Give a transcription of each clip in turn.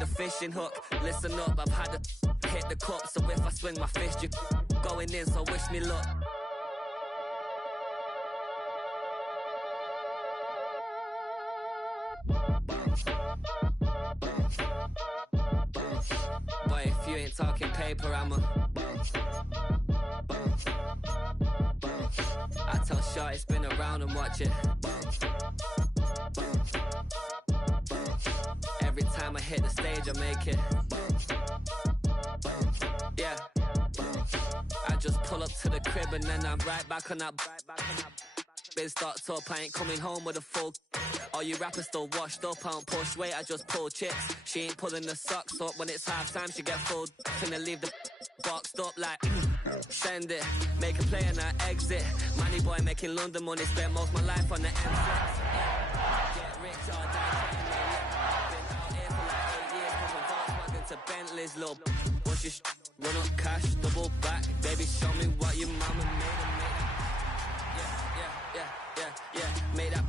the fishing hook. Listen up, I've had to hit the cup, so if I swing my fist, you're going in, so wish me luck. Boy, if you ain't talking paper, I'm a I tell Shorty spin around and watch it. Every time I hit the stage, I make it. Yeah. I just pull up to the crib and then I'm right back on that. Been stocked up, I ain't coming home with a full. All you rappers still washed up, I don't push weight, I just pull chips. She ain't pulling the socks up when it's half time, she get full. Finna leave the boxed up like send it, make a play and I exit. Money boy making London money, spent most of my life on the M6. Get rich or die trying to been out here for like 8 years, from Volkswagen to Bentley's, little what's your run up cash, double back, baby show me what your mama made. Yeah, made up.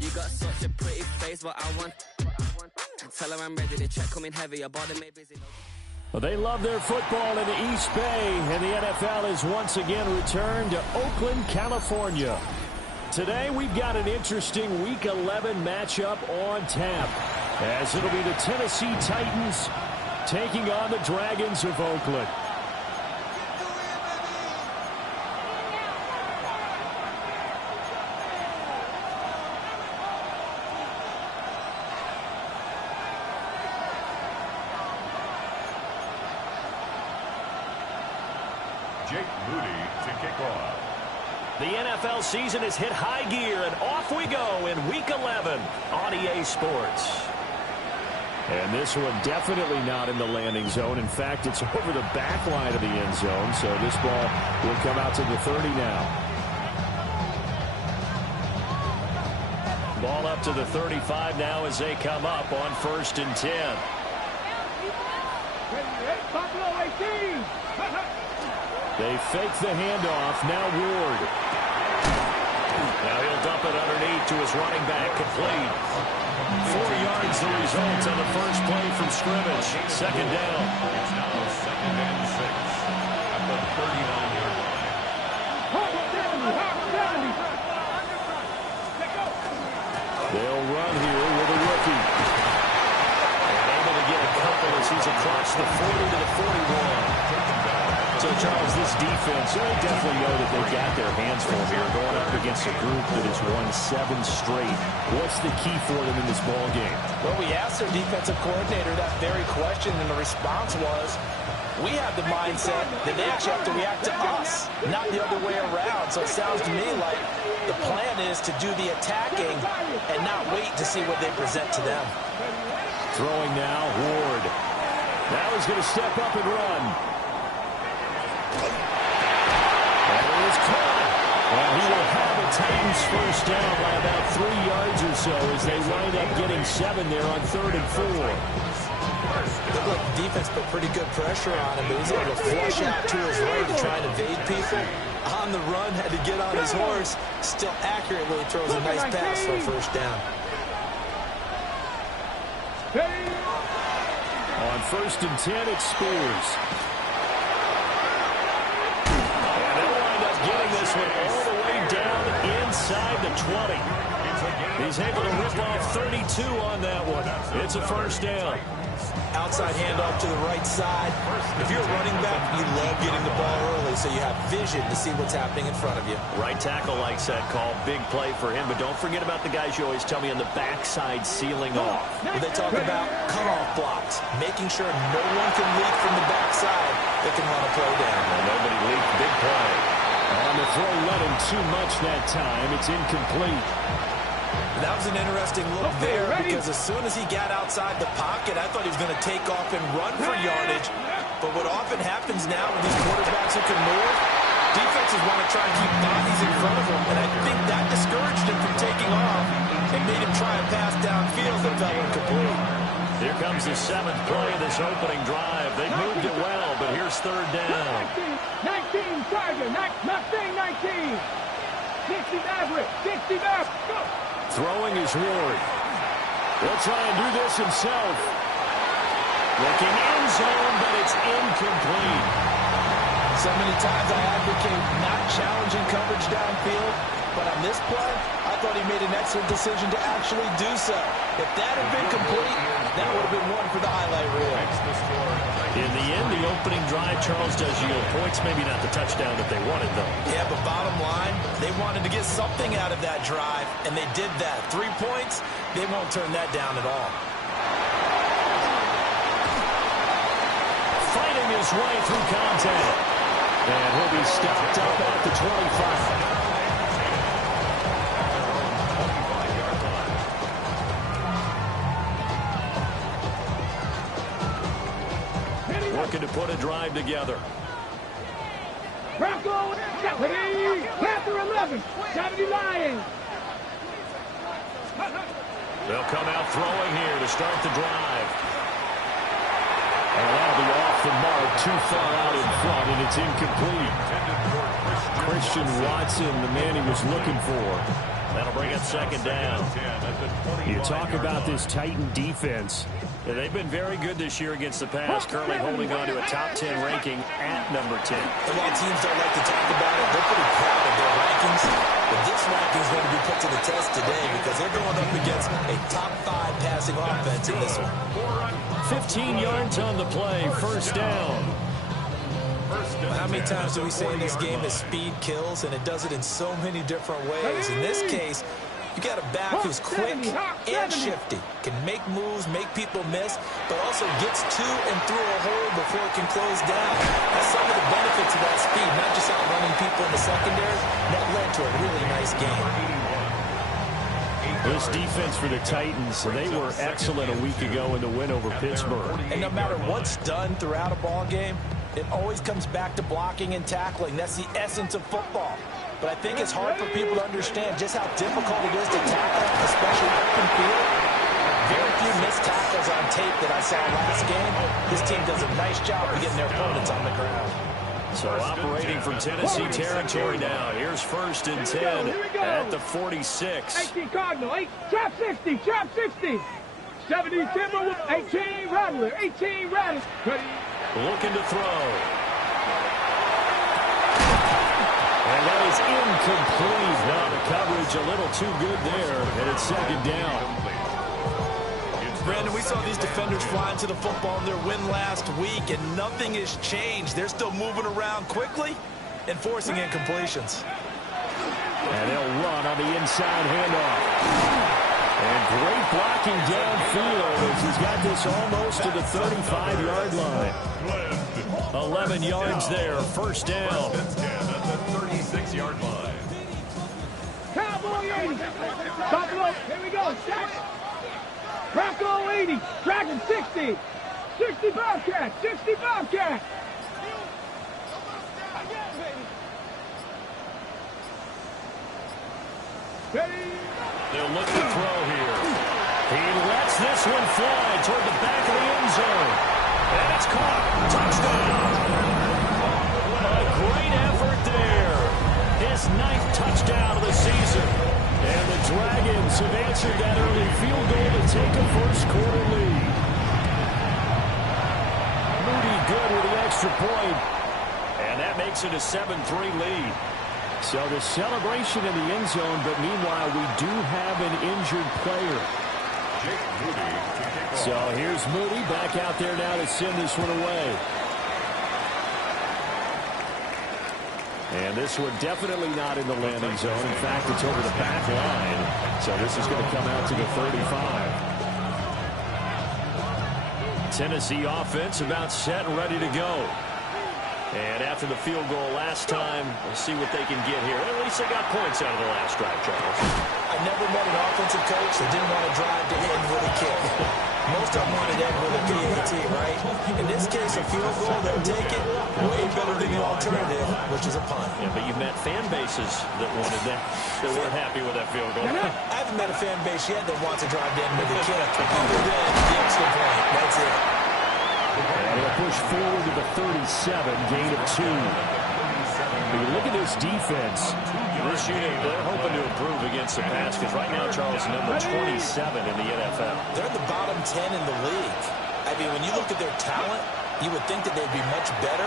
You got such a pretty face, but I want. Tell her I'm ready to check coming heavy. I bought them made busy. Well, they love their football in the East Bay, and the NFL has once again returned to Oakland, California. Today, we've got an interesting Week 11 matchup on tap, as it'll be the Tennessee Titans taking on the Dragons of Oakland. The NFL season has hit high gear, and off we go in Week 11 on EA Sports. And this one definitely not in the landing zone. In fact, it's over the back line of the end zone, so this ball will come out to the 30 now. Ball up to the 35 now as they come up on 1st and 10. They fake the handoff. Now Ward. Now he'll dump it underneath to his running back. Complete. 4 yards the result on the first play from scrimmage. Second down. It's now 2nd and 6 at the 39-yard line. They'll run here with a rookie. And able to get a couple as he's across the 40 to the 41. So, Charles, this defense, they definitely know that they've got their hands full here going up against a group that has won 7 straight. What's the key for them in this ball game? Well, we asked their defensive coordinator that very question, and the response was, we have the mindset that they actually have to react to us, not the other way around. So it sounds to me like the plan is to do the attacking and not wait to see what they present to them. Throwing now, Ward. Now he's going to step up and run. Is caught. Well, he will have the Titans first down by about 3 yards or so as they wind up getting 7 there on 3rd and 4. Looked like the defense put pretty good pressure on him, but he's able to flush out to his right and try and evade people. On the run, had to get on his horse. Still accurately throws a nice pass for a first down. On 1st and 10, it's Spears. Getting this one all the way down inside the 20. He's able to rip off 32 on that one. It's a first down. Outside handoff to the right side. If you're a running back, you love getting the ball early so you have vision to see what's happening in front of you. Right tackle likes that call. Big play for him, but don't forget about the guys you always tell me on the backside sealing off. Well, they talk about cutoff blocks, making sure no one can leak from the backside that can run a play down. Well, nobody leaked. Big play. On the throw, let him too much that time. It's incomplete. That was an interesting look there because as soon as he got outside the pocket, I thought he was going to take off and run for yardage. But what often happens now with these quarterbacks who can move, defenses want to try and keep bodies in front of them. And I think that discouraged him from taking off and made him try and pass downfield that fell incomplete. Here comes the 7th play of this opening drive. They moved it well, but here's 3rd down. 19, Tiger, 19. 60 average, 60 back, go. Throwing is Ward. He'll try and do this himself. Looking in zone, but it's incomplete. So many times I advocate not challenging coverage downfield, but on this play, I thought he made an excellent decision to actually do so. If that had been complete, that would have been one for the highlight reel. In the end, the opening drive, Charles, does yield points. Maybe not the touchdown that they wanted, though. Yeah, but bottom line, they wanted to get something out of that drive, and they did that. 3 points, they won't turn that down at all. Fighting his way through contact. And he'll be stopped up at the 25. Looking to put a drive together. Bronco, 70, Panther 11, 70 Lions. They'll come out throwing here to start the drive. And that'll be off the mark, too far out in front, and it's incomplete. Christian Watson, the man he was looking for. That'll bring up second down. You talk about this Titan defense. They've been very good this year against the pass, currently holding on to a top 10 ranking at number 10. And while teams don't like to talk about it, they're pretty proud of their rankings. But this ranking is going to be put to the test today because they're going up against a top 5 passing offense in this one. 15 yards on the play, first down. How many times do we say in this game that speed kills, and it does it in so many different ways? In this case, you got a back who's quick and shifty, can make moves, make people miss, but also gets to and through a hole before it can close down. That's some of the benefits of that speed, not just outrunning people in the secondary. That led to a really nice game. This defense for the Titans, they were excellent a week ago in the win over Pittsburgh. And no matter what's done throughout a ball game, it always comes back to blocking and tackling. That's the essence of football. But I think it's hard for people to understand just how difficult it is to tackle, especially open field. Very few missed tackles on tape that I saw last game. This team does a nice job of getting their opponents on the ground. So operating from Tennessee territory now. Here's first and 10 at the 46. 18 Cardinal, 8, trap 60, trap 60. 70 Timber, 18 Rattler, 18 Rattler. Looking to throw. And that is incomplete. Now the coverage a little too good there, and it's second down. Brandon, we saw these defenders fly into the football in their win last week, and nothing has changed. They're still moving around quickly and forcing incompletions. And they'll run on the inside handoff. And great blocking downfield as he's got this almost to the 35-yard line. 11 yards there, first down. 36-yard line. Cowboy 80. Buffalo, here we go. Bronco 80, Dragon 60. 60 Bobcat, 60 Bobcat. Ready? They'll look to throw here. He lets this one fly toward the back of the end zone. And it's caught. Touchdown. A great effort there. His 9th touchdown of the season. And the Dragons have answered that early field goal to take a first-quarter lead. Moody good with the extra point. And that makes it a 7-3 lead. So the celebration in the end zone, but meanwhile, we do have an injured player. So here's Moody back out there now to send this one away. And this one definitely not in the landing zone. In fact, it's over the back line. So this is going to come out to the 35. Tennessee offense about set and ready to go. And after the field goal last time, we'll see what they can get here. At least they got points out of the last drive, Charles. I never met an offensive coach that didn't want to drive to end with a kick. Most of them wanted to end with a PAT, right? In this case, a field goal, they'll take it way better than the alternative, which is a punt. Yeah, but you met fan bases that wanted that, that weren't happy with that field goal. I haven't met a fan base yet that wants to drive to end with a kick. Other than the extra point. That's it. And they'll push forward to the 37, gain of 2. When you look at this defense, this unit, they're hoping to improve against the pass because right now, Charles, number 27 in the NFL. They're the bottom 10 in the league. At Heavy, when you look at their talent, you would think that they'd be much better.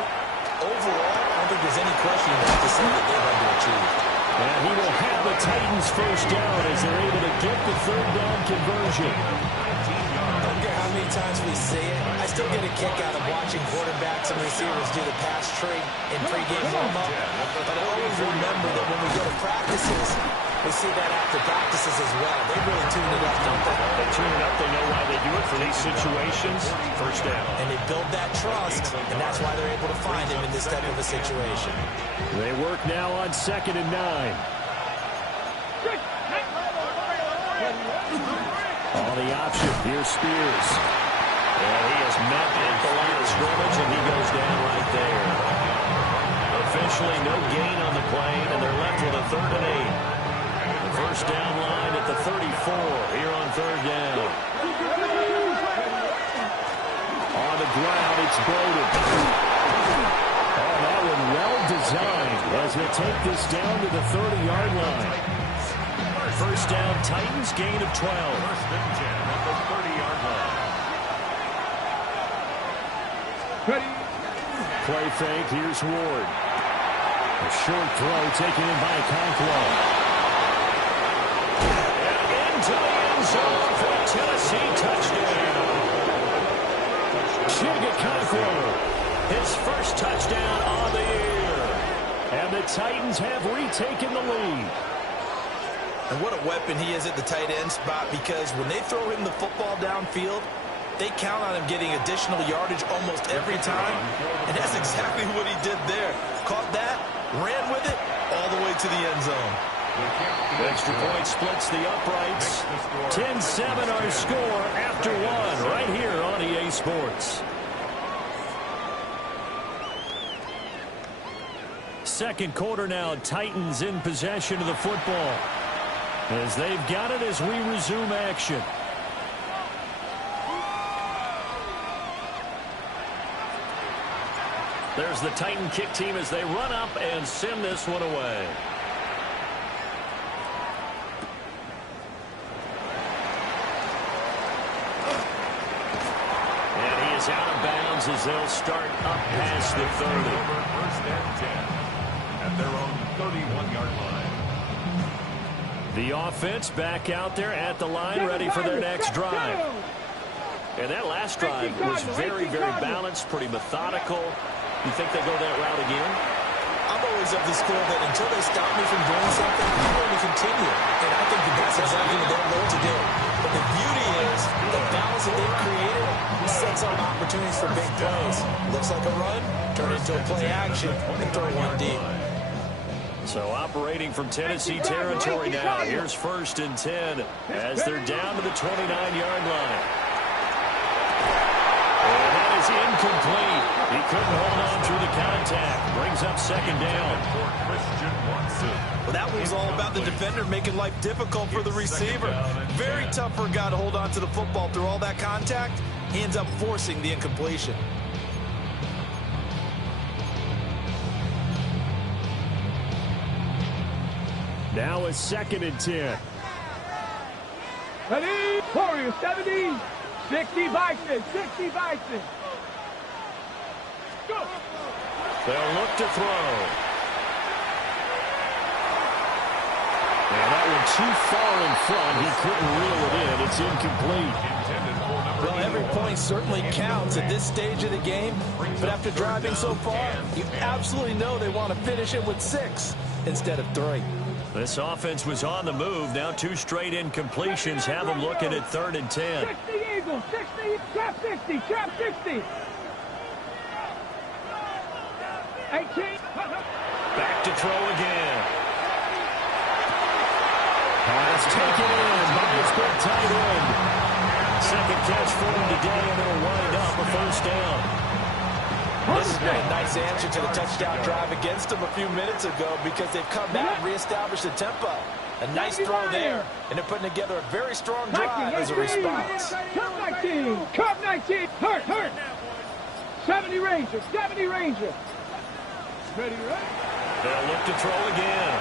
Overall, I don't think there's any question you have to say that they've underachieved. And he will have the Titans first down as they're able to get the third down conversion. I don't care how many times we see it. I still get a kick out of watching quarterbacks and receivers do the pass tree in pregame warm-up. But I always remember that when we go to practices, we see that after practices as well. They really tune it up, don't they? They tune it up. They know why they do it for these situations. First down. And they build that trust, and that's why they're able to find him in this type of a situation. They work now on 2nd and 9. On the option, here's Spears. And he is met at the line of scrimmage, and he goes down right there. Officially no gain on the play, and they're left with a 3rd and 8. The first down line at the 34 here on 3rd down. On the ground, it's Bowden. Oh, that one well designed as they take this down to the 30-yard line. First down, Titans, gain of 12. First and 10 at the 30-yard line. Ready. Play fake, here's Ward. A short throw taken in by Conquo. Into the end zone for a Tennessee touchdown. Conquo, his first touchdown on the year. And the Titans have retaken the lead. And what a weapon he is at the tight end spot, because when they throw him the football downfield, they count on him getting additional yardage almost every time. And that's exactly what he did there. Caught that, ran with it, all the way to the end zone. Extra point splits the uprights. 10-7 our score after one right here on EA Sports. Second quarter now, Titans in possession of the football as they've got it as we resume action. There's the Titan kick team as they run up and send this one away. And he is out of bounds as they'll start up past the 30. First and 10 at their own 31-yard line. The offense back out there at the line, ready for their next drive. And that last drive was very, very balanced, pretty methodical. You think they go that route again? I'm always of the school that until they stop me from doing something, I'm going to continue. And I think that that's exactly what they're going to do. But the beauty is the balance that they've created sets up opportunities for big plays. Looks like a run, turn into a play action, and throw one deep. So operating from Tennessee territory now. Here's 1st and 10 as they're down to the 29-yard line. And that is incomplete. He couldn't hold on through the contact. Brings up 2nd down. Well, that was all about the defender making life difficult for the receiver. Very tough for a guy to hold on to the football through all that contact. He ends up forcing the incompletion. Now it's 2nd and 10. Ready? Warriors 70. 60 Bison. 60 Bison. Go. They'll look to throw. And that one too far in front. He couldn't reel it in. It's incomplete. Well, every point certainly counts at this stage of the game. But after driving so far, you absolutely know they want to finish it with 6 instead of 3. This offense was on the move. Now 2 straight incompletions have them looking at 3rd and 10. 60 Eagles. 60. Trap 60. Trap 60. 18. Back to throw again. Pass taken in by his big tight end. Second catch for him today, and it'll wind up a 1st down. This has been a nice answer to the touchdown drive against them a few minutes ago, because they've come back and reestablished the tempo. A nice throw there, and they're putting together a very strong drive as a response. Cup 19. Cup 19. Hurt. 70 Ranger. 70 Ranger. Ready, right? They'll look to throw again.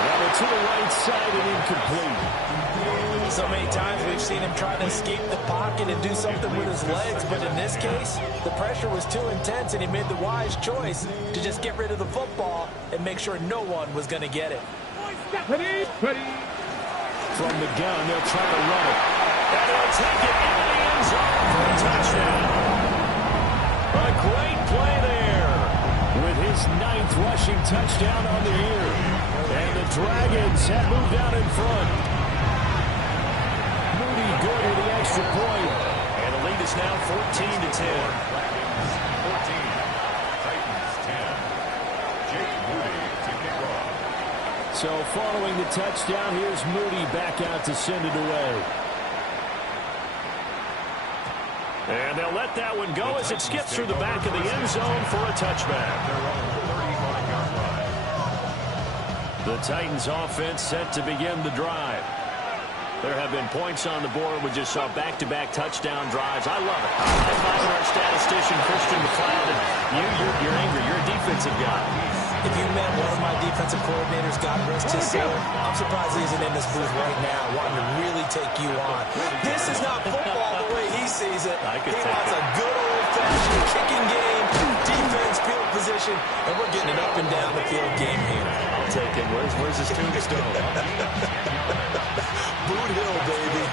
Another to the right side and incomplete. So many times we've seen him try to escape the pocket and do something with his legs, but in this case, the pressure was too intense and he made the wise choice to just get rid of the football and make sure no one was going to get it. Ready. From the gun, they'll try to run it. And they'll take it into the end zone for a touchdown. A great play there with his 9th rushing touchdown on the year. And the Dragons have moved out in front. Moody good with the extra point. And the lead is now 14-10. Dragons 14, Titans 10. Jake Moody to kick off. So following the touchdown, here's Moody back out to send it away. And they'll let that one go as it skips through the back of the end zone for a touchback. The Titans offense set to begin the drive. There have been points on the board. We just saw back-to-back touchdown drives. I love it. High-five our statistician, Christian McLeod. And you're angry. You're a defensive guy. If you met one of my defensive coordinators, God rest his soul, I'm surprised he isn't in this booth right now wanting to really take you on. This is not football the way he sees it. He wants a good old-fashioned kicking game, defense, field position, and we're getting an up-and-down the field game here. I'll take him. Where's his tombstone? Boot Hill, baby.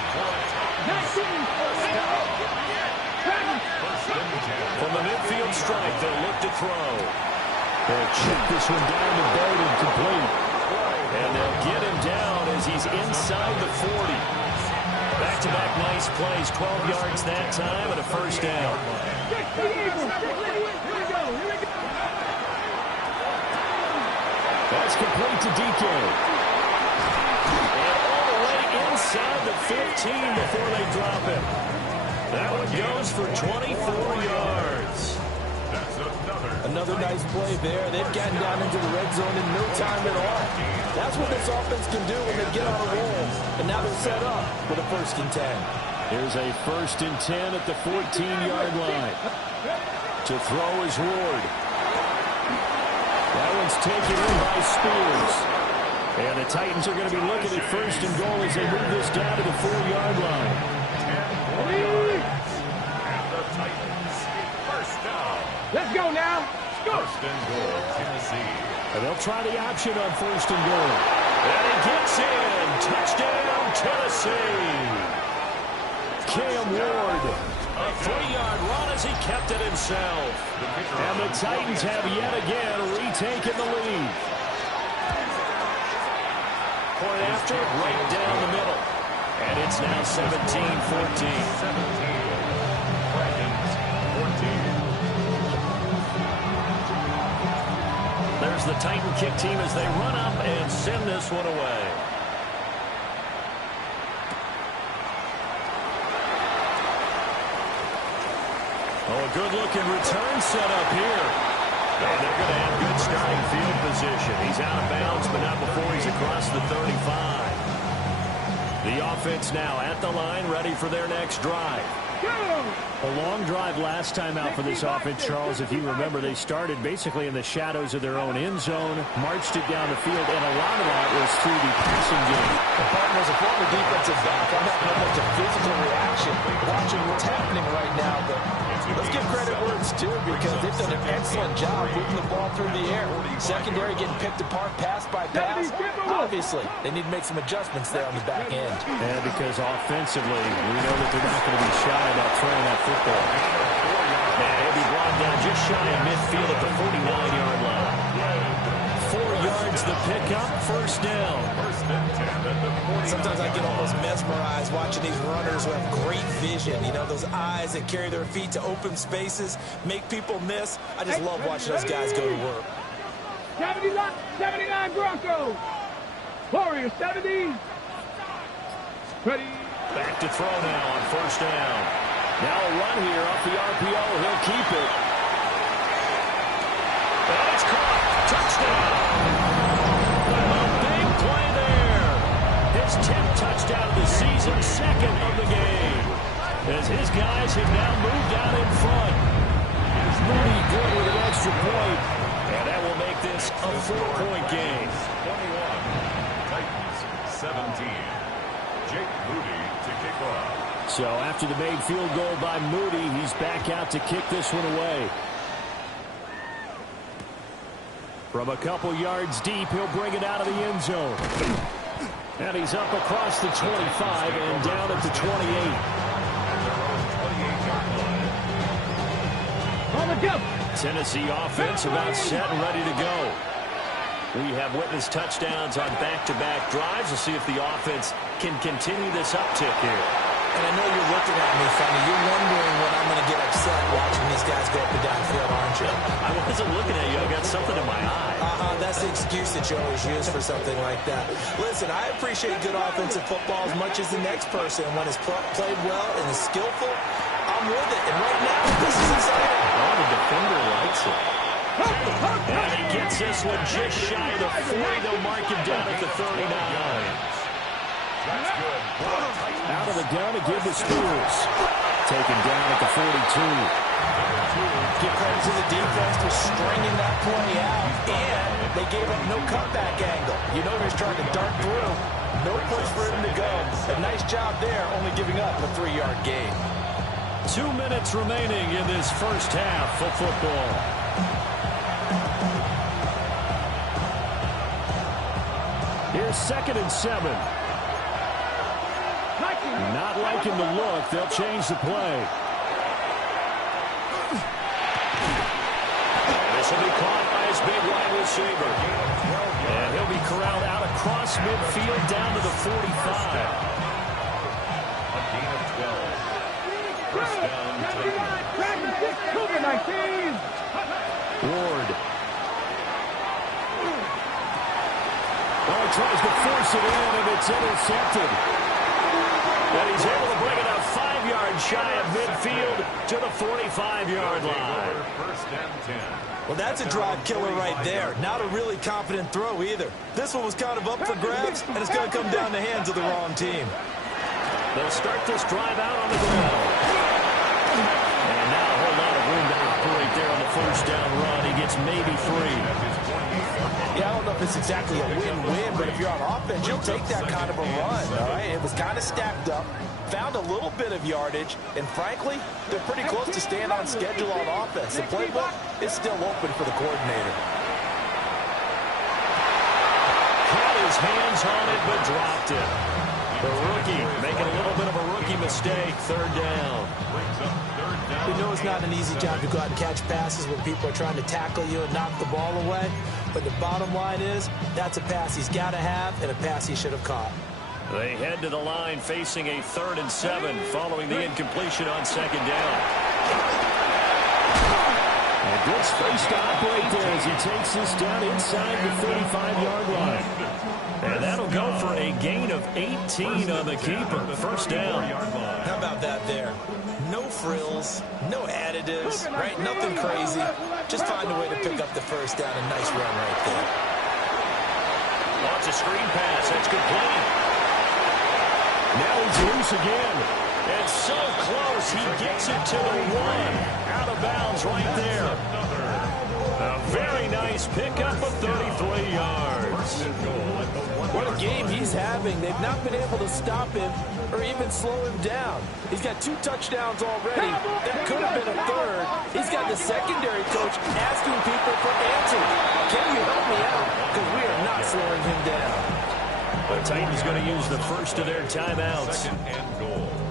From the midfield stripe, they'll look to throw. They'll check this one down the boat and complete. And they'll get him down as he's inside the 40. Back-to-back nice plays, 12 yards that time and a first down. That's complete to DK. And all the way inside the 15 before they drop him. That one goes for 24 yards. Another nice play there. They've gotten down into the red zone in no time at all. That's what this offense can do when they get on a roll. And now they're set up with a 1st and 10. Here's a 1st and 10 at the 14-yard line. To throw is Ward. That one's taken in by Spears. And the Titans are going to be looking at 1st and goal as they move this down to the 4-yard line. And the Titans, first down. Let's go now. Let's go. 1st and goal, Tennessee. And they'll try the option on 1st and goal. And he gets in. Touchdown, Tennessee. Cam Ward. A 3-yard run as he kept it himself. And the Titans have yet again retaken the lead. Point after, right down the middle. And it's now 17-14. 17. Dragons 14. There's the Titan kick team as they run up and send this one away. Oh, a good-looking return set up here. And they're going to have good starting field position. He's out of bounds, but not before he's across the 35. The offense now at the line, ready for their next drive. A long drive last time out for this offense, Charles. If you remember, they started basically in the shadows of their own end zone, marched it down the field, and a lot of that was through the passing game. Partner, as a former defensive back, I'm not much a physical reaction watching what's happening right now, but let's give credit where it's due because they've done an excellent job moving the ball through the air. Secondary getting picked apart pass by pass. Obviously, they need to make some adjustments there on the back end. And because offensively, we know that they're not going to be shy about throwing that football. And he'll be brought down just shy of midfield at the 49-yard line. 4 yards the pickup, first down. Sometimes I get almost mesmerized watching these runners who have great vision. You know, those eyes that carry their feet to open spaces, make people miss. I just love watching those guys go to work. 79 Broncos. Warriors 70. Ready. Back to throw now on first down. Now a run here off the RPO. He'll keep it. And it's caught. Touchdown. A big play there. His 10th touchdown of the season, 2nd of the game. As his guys have now moved out in front. Moody good with an extra point. And that will make this a 4-point game. 21. Titans 17. Jake Moody to kick off. So after the made field goal by Moody, he's back out to kick this one away. From a couple yards deep, he'll bring it out of the end zone. And he's up across the 25 and down at the 28. On the jump. Tennessee offense about set and ready to go. We have witnessed touchdowns on back-to-back drives. We'll see if the offense can continue this uptick here. And I know you're looking at me funny. You're wondering when I'm going to get upset watching these guys go up and down the field, aren't you? I wasn't looking at you. I got something in my eye. That's the excuse that you always use for something like that. Listen, I appreciate good offensive football as much as the next person. When it's played well and is skillful, I'm with it. And right now, this is exciting. Oh, the defender likes it. And he gets this one just shy of the 40. They'll mark him down at the 39. That's good. Out of the gun again to Spears. Taken down at the 42. Give credit to the defense for stringing that play out, and they gave up no cutback angle. You know he was trying to dart through. No place for him to go. A nice job there, only giving up a 3-yard gain. 2 minutes remaining in this first half of football. Here's 2nd and 7. Not liking the look. They'll change the play. This will be caught by his big wide receiver. And he'll be corralled out across midfield down to the 45. A gain of 12. First down, 19. Ward. Oh, he tries to force it in, and it's intercepted. And he's able to bring it up 5 yards shy of midfield to the 45-yard line. First and 10. Well, that's a drive killer right there. Not a really confident throw either. This one was kind of up for grabs, and it's going to come down the hands of the wrong team. They'll start this drive out on the ground. And now a whole lot of room to operate there on the first down run. He gets maybe 3. Yeah, I don't know if it's exactly a win-win, but if you're on offense, you'll take that kind of a run, all right? It was kind of stacked up, found a little bit of yardage, and frankly, they're pretty close to staying on schedule on offense. The playbook is still open for the coordinator. Had his hands on it, but dropped it. The rookie making a little bit of a rookie mistake, 3rd down. We know it's not an easy job to go out and catch passes when people are trying to tackle you and knock the ball away. But the bottom line is, that's a pass he's got to have and a pass he should have caught. They head to the line facing a 3rd and 7 following the incompletion on 2nd down. A good space to operate there as he takes this down inside the 35-yard line. And that'll go for a gain of 18 on the keeper. First down. How about that there? No frills, no additives, right? Nothing crazy. Just find a way to pick up the first down. A nice run right there. Lots of screen pass. That's complete. Now he's loose again. And so close, he gets it to the 1. Out of bounds right there. A very nice pickup of 33 yards. What a game he's having. They've not been able to stop him or even slow him down. He's got 2 touchdowns already. That could have been a 3rd. He's got the secondary coach asking people for answers. Can you help me out? Because we are not slowing him down. The Titans going to use the first of their timeouts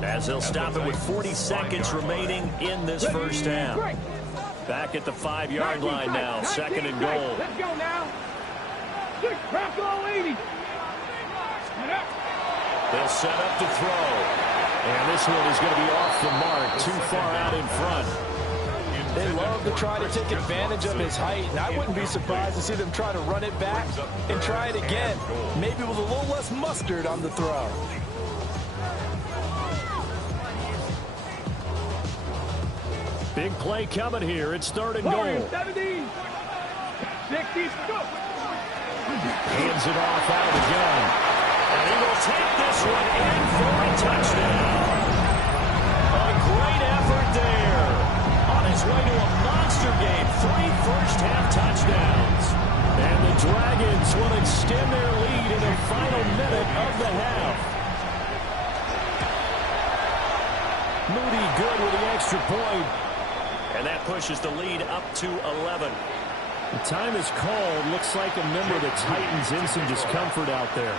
as they'll stop it with 40 seconds remaining in this first half. Back at the 5-yard line now, 2nd and goal. Let's go now. Crack all 80. They'll set up to throw. And this one is going to be off the mark, too far out in front. They love to try to take advantage of his height, and I wouldn't be surprised to see them try to run it back and try it again, maybe with a little less mustard on the throw. Big play coming here. It's 3rd and goal. 70. 60. Go. Hands it off out of the gun. And he will take this one in for a touchdown. A great effort there. On his way to a monster game. 3 first-half touchdowns. And the Dragons will extend their lead in the final minute of the half. Moody good with the extra point. And that pushes the lead up to 11. The time is called. Looks like a member of the Titans in some discomfort out there.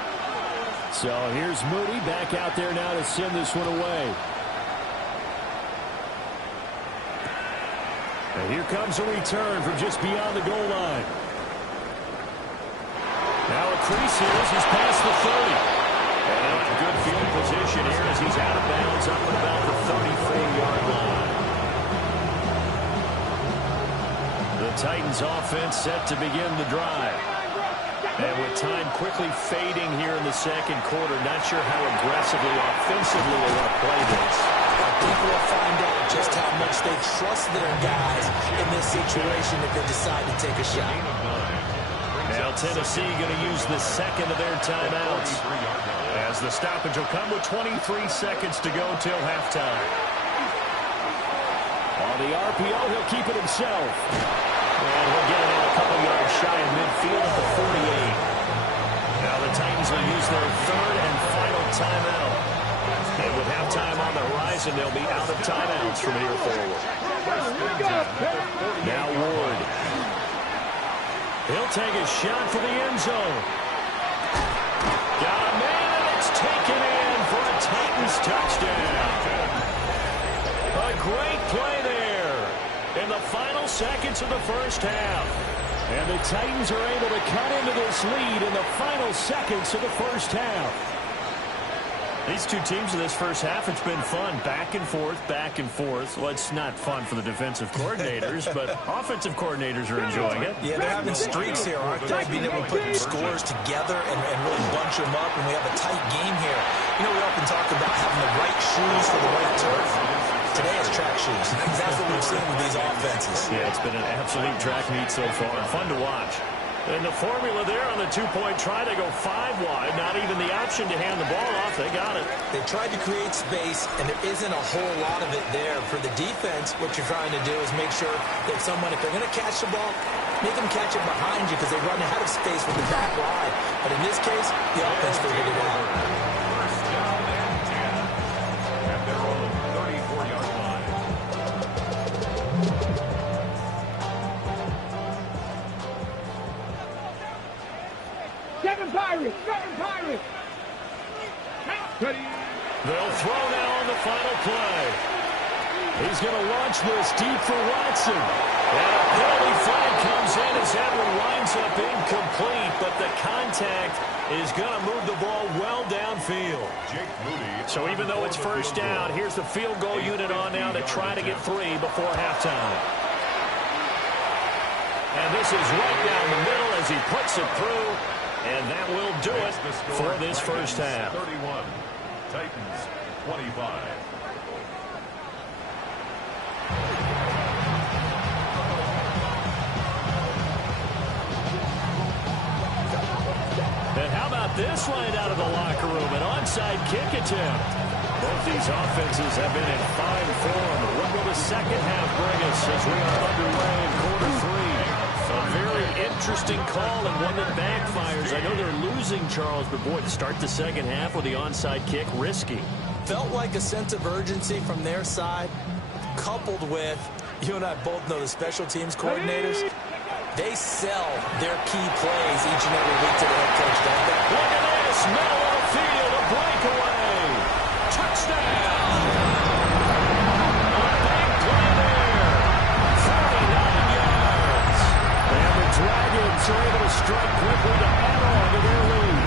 So here's Moody back out there now to send this one away. And here comes a return from just beyond the goal line. Now a crease here as he's past the 30. And a good field position here as he's out of bounds up at about the 34-yard line. The Titans offense set to begin the drive. And with time quickly fading here in the second quarter, not sure how aggressively, offensively they want to play this. I think we'll find out just how much they trust their guys in this situation if they decide to take a shot. Now Tennessee going to use the second of their timeouts, as the stoppage will come with 23 seconds to go till halftime. On the RPO, he'll keep it himself. And he'll get it out a couple yards shy of midfield at the 48. Now the Titans will use their third and final timeout. And with halftime on the horizon, they'll be out of timeouts from here forward. Now Ward. He'll take a shot for the end zone. Got a man, and it's taken in for a Titans touchdown. A great play there in the final seconds of the first half. And the Titans are able to cut into this lead in the final seconds of the first half. These two teams in this first half, it's been fun. Back and forth, back and forth. Well, it's not fun for the defensive coordinators, but offensive coordinators are enjoying it. Yeah, they're having streaks here, aren't they? Being able to put scores together and really bunch them up, and we have a tight game here. You know, we often talk about having the right shoes for the right turf. Today it's track shoes. That's what we've seen with these offenses. Yeah, it's been an absolute track meet so far. Fun to watch. And the formula there on the two-point try, they go 5 wide. Not even the option to hand the ball off. They got it. They tried to create space, and there isn't a whole lot of it there. For the defense, what you're trying to do is make sure that someone, if they're going to catch the ball, make them catch it behind you because they run out of space with the back line. But in this case, the offense figured it out. First down and 10 at their own 34-yard line. Seven Pirates! Ready? They'll throw now on the final play. He's going to launch this deep for Watson. And a penalty flag comes in as that one winds up incomplete, but the contact is going to move the ball well downfield. So even though it's first down, here's the field goal unit on now to try to get 3 before halftime. And this is right down the middle as he puts it through. And that will do it for this first half. 31, Titans 25. And how about this right out of the locker room? An onside kick attempt. Both these offenses have been in fine form. What will the second half bring us as we are underway in quarter 3? A very interesting call and one that backfires. I know they're losing, Charles, but boy, to start the second half with the onside kick, risky. Felt like a sense of urgency from their side, coupled with, you and I both know the special teams coordinators, they sell their key plays each and every week to the head coach, don't they? Look at this, middle of the field, a breakaway. Touchdown! Dragons are able to strike quickly to add on to their lead.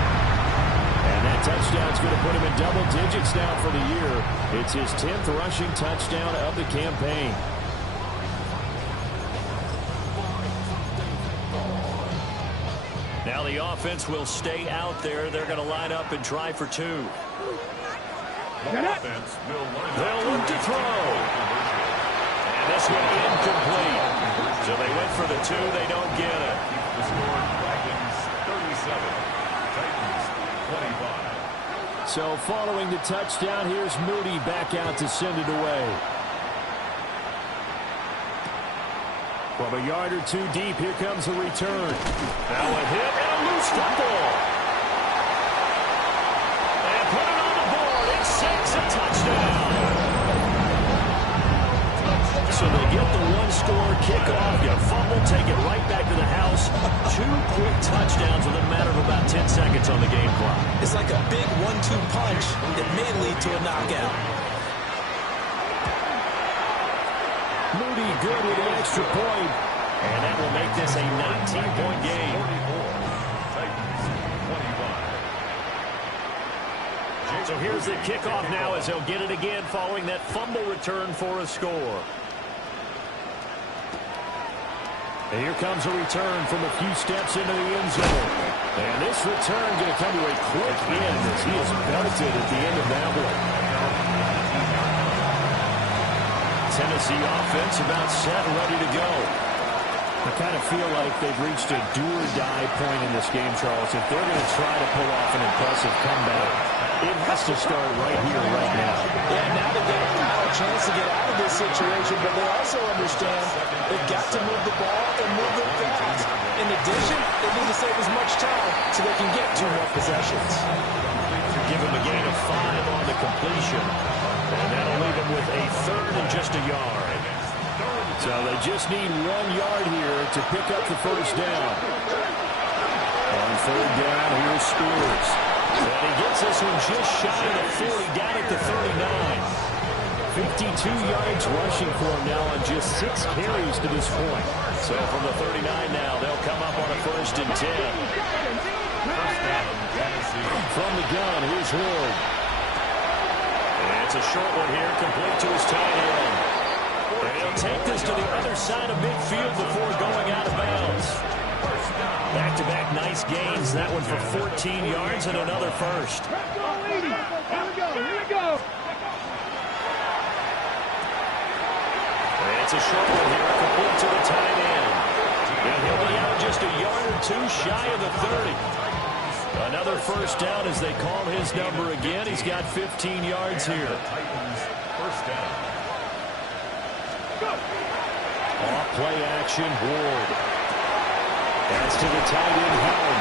And that touchdown's going to put him in double digits now for the year. It's his 10th rushing touchdown of the campaign. Now the offense will stay out there. They're going to line up and try for 2. The offense will line up. They'll look to throw. And this one incomplete. So they went for the 2. They don't get it. The score, Dragons 37, Titans 25. So following the touchdown, here's Moody back out to send it away. From a yard or 2 deep, here comes the return. Now a hit and a loose football. And put it on the board. It's 6, a touchdown. score, kickoff, you fumble, take it right back to the house. 2 quick touchdowns within a matter of about 10 seconds on the game clock. It's like a big 1-2 punch. It may lead to a knockout. Moody good with an extra point. And that will make this a 19-point game. So here's the kickoff now as he'll get it again following that fumble return for a score. And here comes a return from a few steps into the end zone. And this return going to come to a quick end as he is belted at the end of that one. Tennessee offense about set, ready to go. I kind of feel like they've reached a do-or-die point in this game, Charles. If they're going to try to pull off an impressive comeback, it has to start right here, right now. Yeah, now they've got a final chance to get out of this situation, but they also understand they've got to move the ball and move it fast. In addition, they need to save as much time so they can get 2 more possessions. Give him a gain of 5 on the completion, and that'll leave him with a 3rd and just a yard. So they just need 1 yard here to pick up the first down. On 3rd down, here's Spears. And he gets this one just shy of the 40, down at the 39. 52 yards rushing for him now on just 6 carries to this point. So from the 39 now, they'll come up on a 1st and 10. From the gun, here's Ward. And it's a short one here, complete to his tight end. And he'll take this to the other side of midfield before going out of bounds. Back-to-back nice gains. That one for 14 yards and another first. Here we go. It's a short one here, complete to the tight end. And he'll be out just a yard or 2 shy of the 30. Another first down as they call his number again. He's got 15 yards here. First down. Off play action, Ward. That's to the tight end, Helm.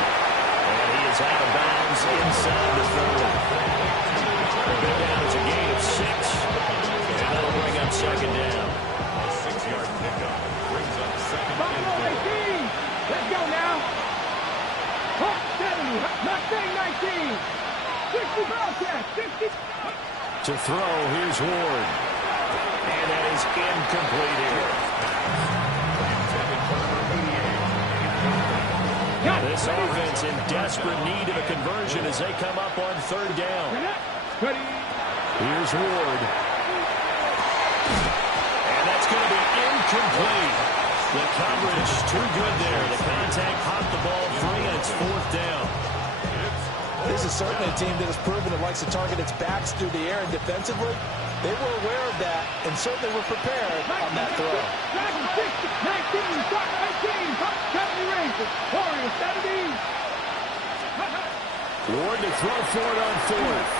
And he is out of bounds inside the 30. The big down is a gain of 6. And that'll bring up 2nd down. A 6-yard pickup brings up 2nd and 19. Let's go now. 70. Not saying 19. 60 Bobcat. 60. To throw, here's Ward. And that is incomplete here. This offense in desperate need of a conversion as they come up on 3rd down. Here's Ward. And that's going to be incomplete. The coverage too good there. The contact popped the ball free, and it's 4th down. This is certainly a team that has proven it likes to target its backs through the air, and defensively, they were aware of that and certainly were prepared on that throw. 70 Rangers. Warriors, 70. Ward to throw for it on 4th.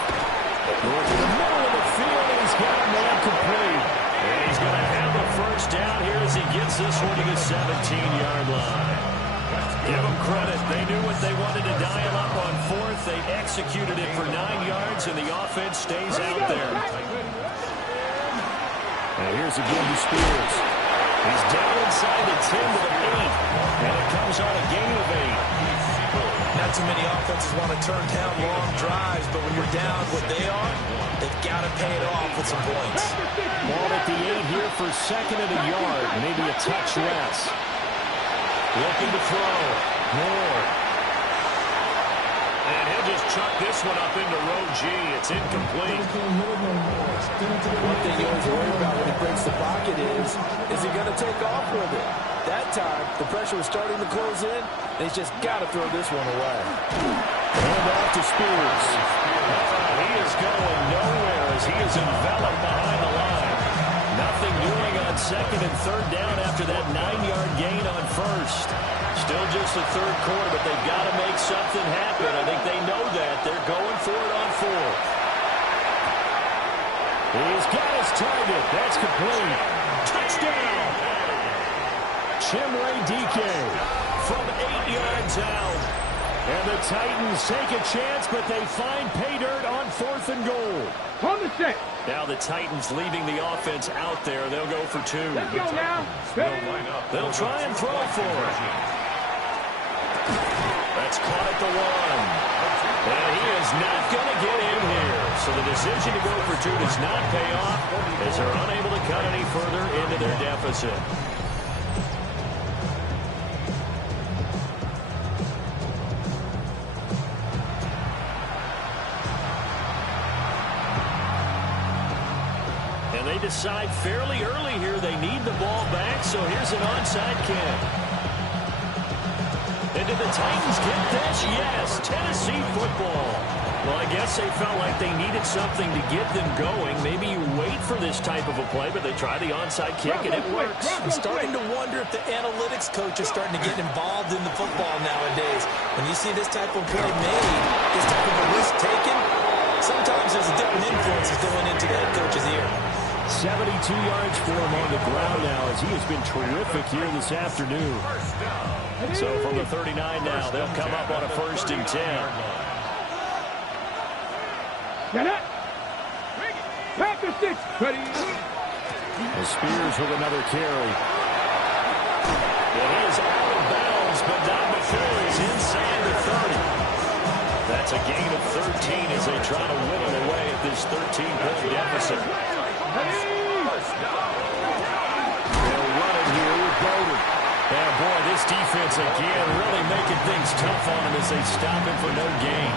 North in the middle of the field, and he's got a man complete. And he's going to have a first down here as he gets this one to the 17-yard line. Give them credit. They knew what they wanted to dial up on 4th. They executed it for 9 yards, and the offense stays out there. And here's again to Spears. He's down inside the 10 to the 8, and it comes on a gain of 8. Not too many offenses want to turn down long drives, but when you're down what they are, they've got to pay it off with some points. Ball at the 8 here for 2nd and a yard, maybe a touch less. Looking to throw. Moore. And he'll just chuck this one up into row G. It's incomplete. One thing you always worry about when he breaks the pocket is he going to take off with it? That time, the pressure was starting to close in, and he's just got to throw this one away. Hand off to Spears. He is going nowhere as he is enveloped behind the line. Nothing doing on 2nd and 3rd down after that 9-yard gain on 1st. Still just the 3rd quarter, but they've got to make something happen. I think they know that. They're going for it on 4th. He's got his target. That's complete. Touchdown! Chimere Dike from 8 yards out. And the Titans take a chance, but they find pay dirt on 4th and goal. On the set. Now the Titans leaving the offense out there. They'll go for 2. Let's go now. They'll try and throw for it. That's caught at the 1. And he is not going to get in here. So the decision to go for 2 does not pay off as they're unable to cut any further into their deficit. And they decide fairly early here they need the ball back, so here's an onside kick. And did the Titans get this? Yes, Tennessee football. Well, I guess they felt like they needed something to get them going. Maybe you wait for this type of a play, but they try the onside kick, and it works. I'm starting to wonder if the analytics coach is starting to get involved in the football nowadays. When you see this type of play made, this type of a risk taken, sometimes there's a different influence going into the head coach's ear. 72 yards for him on the ground now as he has been terrific here this afternoon. So from the 39 now, they'll come up on a 1st and 10. Get up. Packer 6. Ready. The Spears with another carry. It is out of bounds, but not before he's inside the 30. That's a gain of 13 as they try to whittle away at this 13-point deficit. They'll run it here with Bowden. And boy, this defense again really making things tough on him as they stop him for no gain.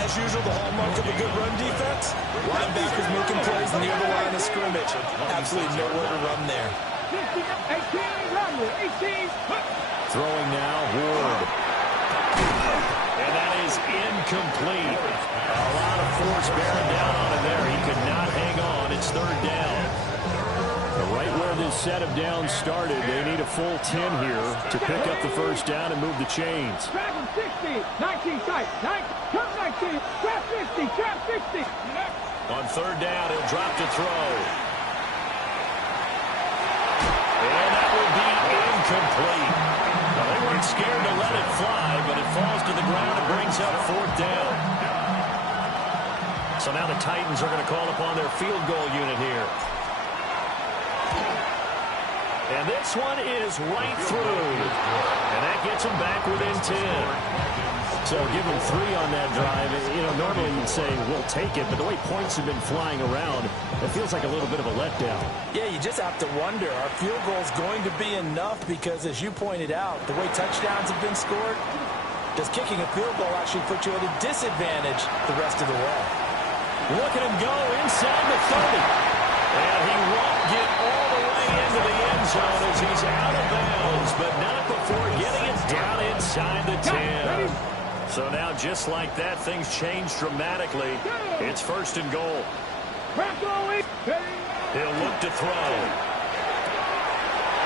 As usual, the hallmark of a good run defense, linebackers making plays near the line of scrimmage. Absolutely nowhere to run there. 18. Throwing now, Ward. And that is incomplete. A lot of force bearing down on him there. He could not hang on. It's 3rd down. Right where this set of downs started, they need a full 10 here to pick up the 1st down and move the chains. Drag him 60. 19 tight. 19. Trap 50. Trap 60. On 3rd down, he'll drop to throw. And that will be incomplete. Well, they weren't scared to let it fly, but it falls to the ground and brings up 4th down. So now the Titans are going to call upon their field goal unit here. And this one is right through. And that gets them back within 10. So give them 3 on that drive. You know, normally you'd say, we'll take it, but the way points have been flying around, it feels like a little bit of a letdown. Yeah, you just have to wonder, are field goals going to be enough? Because as you pointed out, the way touchdowns have been scored, does kicking a field goal actually put you at a disadvantage the rest of the way? Look at him go inside the 30. And he won't get all the way into the end zone as he's out of bounds, but not before getting it down inside the 10. So now, just like that, things change dramatically. It's 1st and goal. He'll look to throw.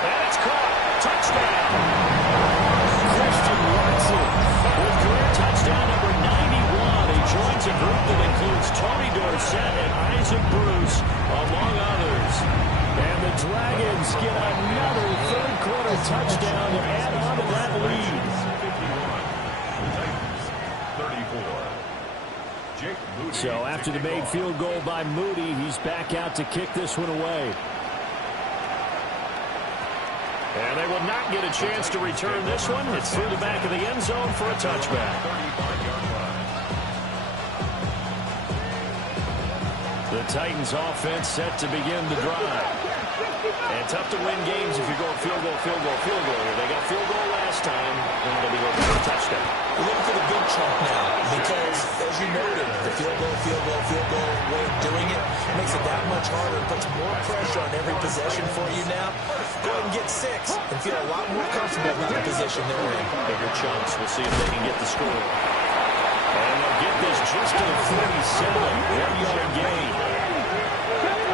And it's caught. Touchdown. Christian Watson with career touchdown number 91. He joins a group that includes Tony Dorsett and Isaac Bruce, among others. And the Dragons get another 3rd-quarter touchdown to add on to that lead. So after the made field goal by Moody, he's back out to kick this one away. And they will not get a chance to return this one. It's through the back of the end zone for a touchback. The Titans offense set to begin the drive. And tough to win games if you're going field goal here. They got field goal last time, and they'll be looking for a touchdown. We're looking for the big chunk now because, as you noted, the field goal way of doing it makes it that much harder. It puts more pressure on every possession for you now. Go ahead and get 6 and feel a lot more comfortable with the position they're in. Bigger chunks. We'll see if they can get the score. And they'll get this just to the 47. 1-yard gain.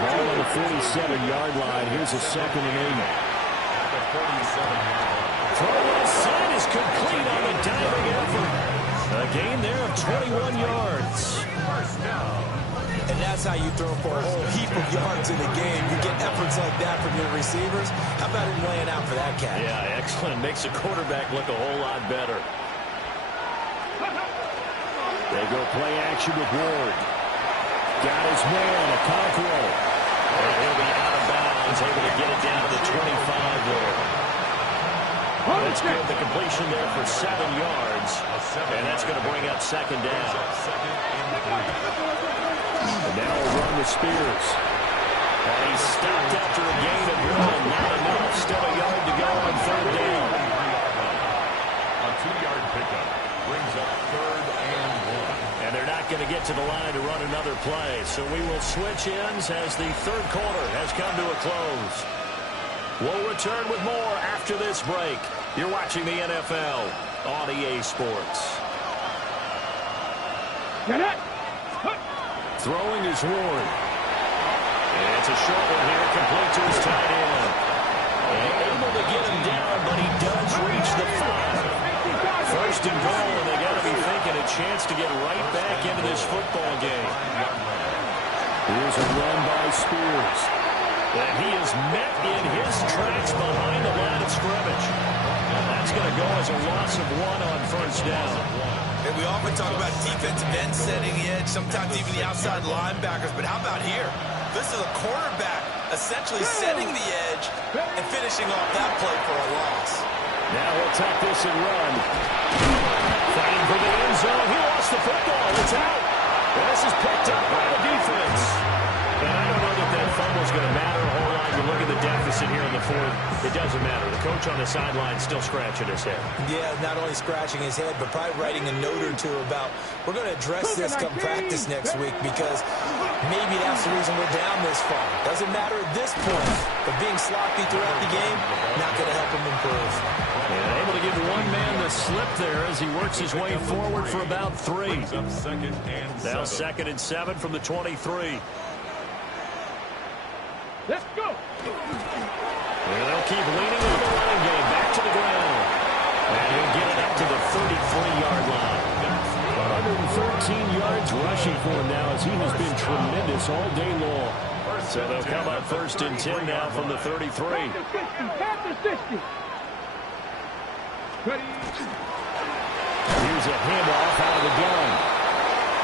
Ball on the 47-yard line. Here's a 2nd and 8. Throw left side is complete on the diving effort. A gain there of 21 yards. And that's how you throw for a whole heap of yards in the game. You get efforts like that from your receivers. How about him laying out for that cat? Yeah, excellent. Makes the quarterback look a whole lot better. They go play action with Ward. Got his man, Okonkwo. And he'll be out of bounds, able to get it down to the 25 there. That's good. The completion there for 7 yards. And that's going to bring up second down. And now we'll run with Spears. And he's stopped after a gain of 1. Not enough. Still a yard to go on third down. A 2-yard pickup brings up 3rd and 1. And they're not going to get to the line to run another play. So we will switch ends as the third quarter has come to a close. We'll return with more after this break. You're watching the NFL on EA Sports. Throwing is Ward. And it's a short one here, complete to his tight end. And able to get him down, but he does reach the 5. First and goal, and they got to be thinking a chance to get right back into this football game. Here's a run by Spears. And he is met in his tracks behind the line of scrimmage. And that's going to go as a loss of 1 on first down. And we often talk about defensive end setting the edge, sometimes even the outside linebackers. But how about here? This is a quarterback essentially setting the edge and finishing off that play for a loss. Now he'll tuck this and run. Fighting for the end zone. He lost the football. It's out. And this is picked up by the defense. And I don't know that that fumble's going to matter a whole lot. You look at the deficit here in the fourth. It doesn't matter. The coach on the sideline still scratching his head. Yeah, not only scratching his head, but probably writing a note or two about we're going to address this come practice next week because maybe that's the reason we're down this far. Doesn't matter at this point, but being sloppy throughout the game, not going to help him improve. And able to give one man the slip there as he works his way forward for about 3. Now 2nd and 7 from the 23. Let's go. And they'll keep leaning on the running game. Back to the ground. And he'll get it up to the 33-yard line. 113 yards rushing for him now as he has been tremendous all day long. So they'll come up 1st and 10 now from the 33. Pass the 60. Ready. Here's a handoff out of the gun.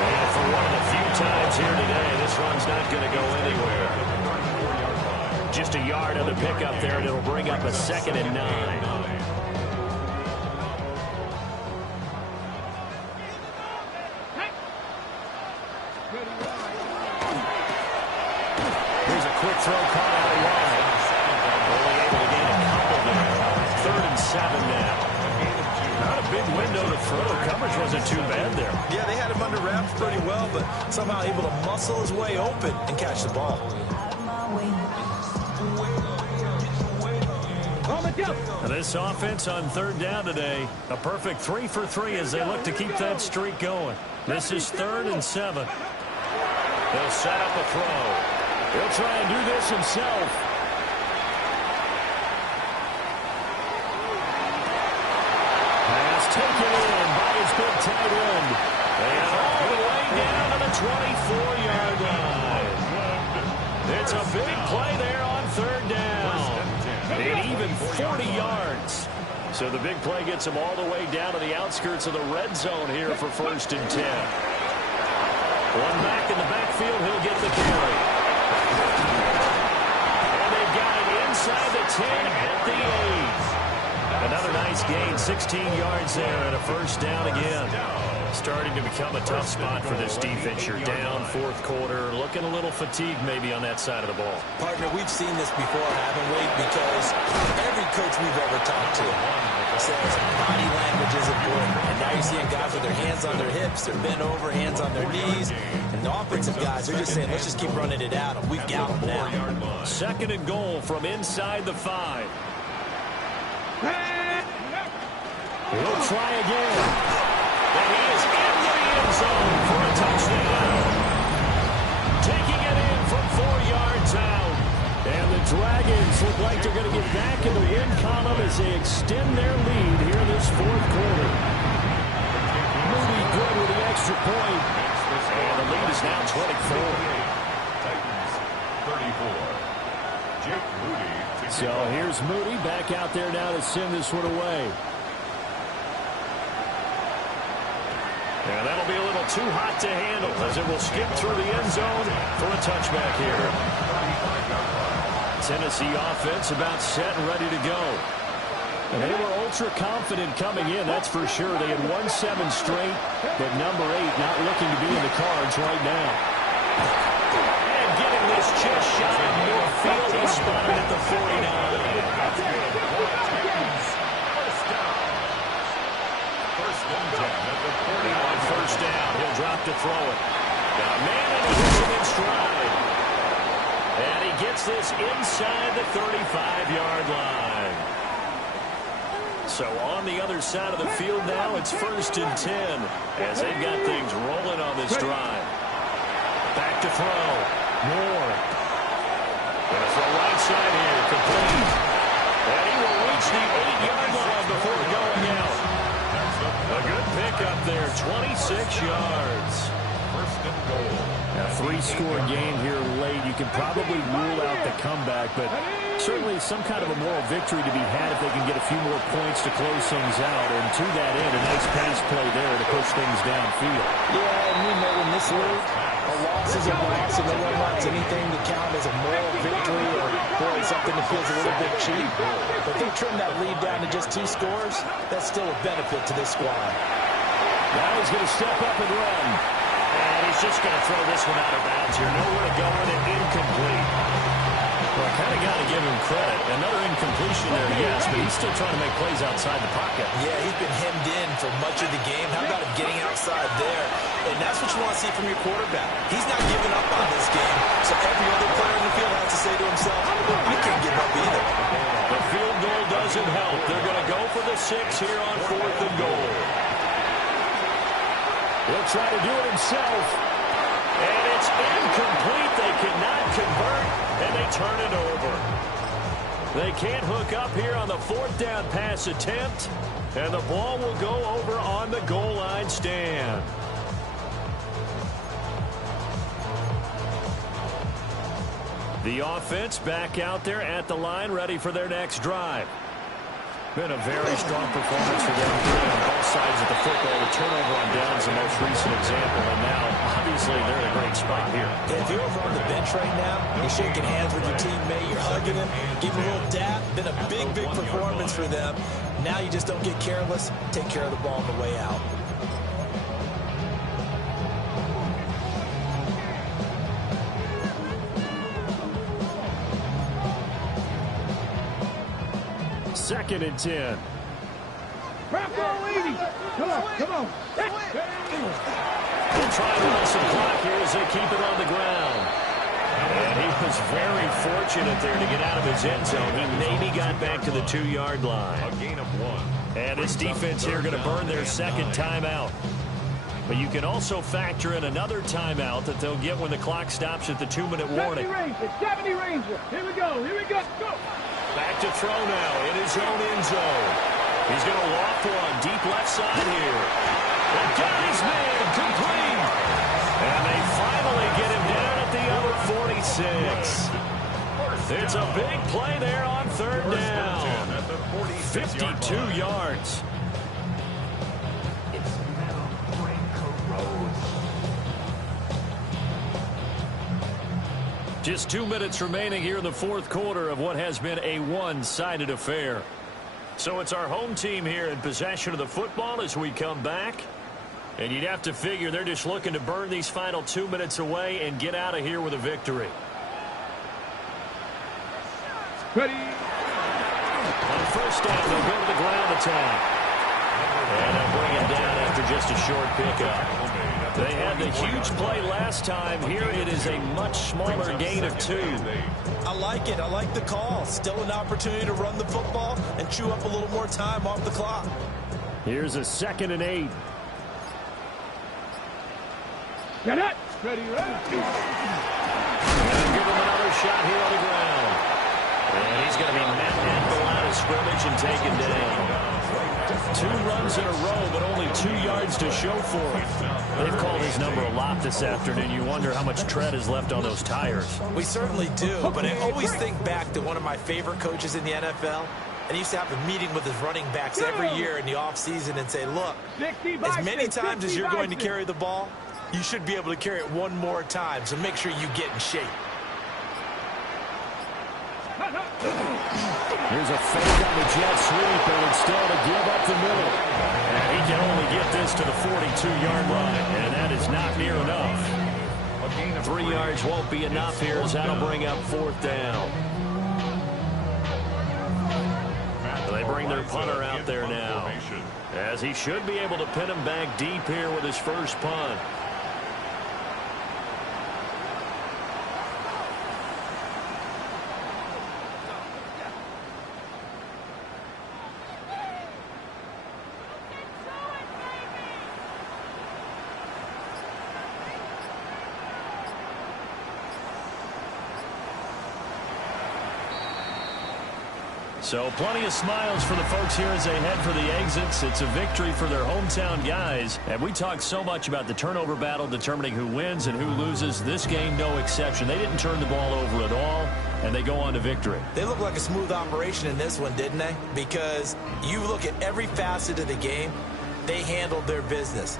And for one of the few times here today, this run's not going to go anywhere. Just a yard on the pickup there, and it'll bring up a 2nd and 9. Here's a quick throw caught out wide. Only able to gain a couple there. 3rd and 7 now. Not a big window to throw. Coverage wasn't too bad there. Yeah, they had him under wraps pretty well, but somehow able to muscle his way open and catch the ball. And this offense on 3rd down today, a perfect 3 for 3 as they look to keep that streak going. This is 3rd and 7. They'll set up a throw. He'll try and do this himself. Pass taken in by his big tight end. And all the way down to the 24-yard line. It's a big play there on 3rd down. And even 40 yards. So the big play gets him all the way down to the outskirts of the red zone here for 1st and 10. One back in the backfield, he'll get the carry. And they've got it inside the 10 at the 8. Another nice gain, 16 yards there and a 1st down again. Starting to become a tough spot for this defense. You're down 4th quarter, looking a little fatigued maybe on that side of the ball. Partner, we've seen this before, haven't we? Because every coach we've ever talked to says body language is important. And now you're seeing guys with their hands on their hips, they're bent over, hands on their knees. And the offensive guys are just saying, let's just keep running it out. We've got them now. 2nd and goal from inside the 5. He'll try again. And he is in the end zone for a touchdown. Taking it in from 4 yards out. And the Dragons look like they're going to get back in the win column as they extend their lead here in this 4th quarter. Moody good with the extra point. And the lead is now 24. Titans 34. Jake Moody. So here's Moody back out there now to send this one away. And that'll be a little too hot to handle as it will skip through the end zone for a touchback here. Tennessee offense about set and ready to go. And they were ultra confident coming in, that's for sure. They had won 7 straight, but number 8 not looking to be in the cards right now. And getting this chest shot in midfield, he's spotted at the 49. On first down, he'll drop to throw it. Got a man and he hits him in stride. And he gets this inside the 35-yard line. So on the other side of the field now, it's 1st and 10 as they've got things rolling on this drive. Back to throw. Moore. Gonna throw right side here, complete. And he will reach the 8-yard line before going out. A good pickup there, 26 yards. First and goal. A 3-score game here late. You can probably rule out the comeback, but certainly some kind of a moral victory to be had if they can get a few more points to close things out. And to that end, a nice pass play there to push things downfield. Yeah, and you know in this league, a loss is a loss, and no one wants anything to count as a moral victory or really something that feels a little bit cheap. But they trim that lead down to just 2 scores. That's still a benefit to this squad. Now he's going to step up and run. And he's just going to throw this one out of bounds here. Nowhere to go with it, incomplete. Well, I kind of got to give him credit. Another incompletion there, yes, but he's still trying to make plays outside the pocket. Yeah, he's been hemmed in for much of the game. How about him getting outside there? And that's what you want to see from your quarterback. He's not giving up on this game, so every other player in the field has to say to himself, I can't give up either. The field goal doesn't help. They're going to go for the 6 here on 4th and goal. He'll try to do it himself. And it's incomplete. They cannot convert, and they turn it over. They can't hook up here on the 4th down pass attempt, and the ball will go over on the goal line stand. The offense back out there at the line, ready for their next drive. Been a very strong performance for them on both sides of the football. The turnover on downs the most recent example, and now obviously they're in a great spot here. If you're over on the bench right now, you're shaking hands with your teammate, you're hugging him, giving a little dap. Been a big performance for them. Now you just don't get careless. Take care of the ball on the way out. Second and 10. Come on. They'll try to run some clock here as they keep it on the ground. And he was very fortunate there to get out of his end zone. He maybe got back to the 2-yard line. A gain of 1. And this defense here going to burn their second timeout. But you can also factor in another timeout that they'll get when the clock stops at the 2-minute warning. 70 Ranger. Here we go. Go. Back to throw now in his own end zone. He's going to loft one deep left side here. And got his man complete. And they finally get him down at the other 46. It's a big play there on 3rd down. 52 yards. Just 2 minutes remaining here in the 4th quarter of what has been a one-sided affair. So it's our home team here in possession of the football as we come back. And you'd have to figure they're just looking to burn these final 2 minutes away and get out of here with a victory. Ready. On first down, they'll go to the ground attack. And they'll bring it down after just a short pickup. They had the huge play last time. Here it is a much smaller gain of 2. I like it. I like the call. Still an opportunity to run the football and chew up a little more time off the clock. Here's a 2nd and 8. Get it. Ready. And give him another shot here on the ground. And he's going to be met at the line of scrimmage and taken down. 2 runs in a row, but only 2 yards to show for it. They've called his number a lot this afternoon. You wonder how much tread is left on those tires. We certainly do, but I always think back to one of my favorite coaches in the NFL, And he used to have a meeting with his running backs every year in the offseason and say, look, as many times as you're going to carry the ball, you should be able to carry it one more time, so make sure you get in shape. Here's a fake on the jet sweep, and instead to give up the middle. And he can only get this to the 42-yard line, and that is not near enough. 3 yards won't be enough here, as that'll bring up 4th down. They bring their punter out there now, as he should be able to pin him back deep here with his first punt. So plenty of smiles for the folks here as they head for the exits. It's a victory for their hometown guys. And we talked so much about the turnover battle determining who wins and who loses. This game, no exception. They didn't turn the ball over at all, and they go on to victory. They look like a smooth operation in this one, didn't they? Because you look at every facet of the game, they handled their business.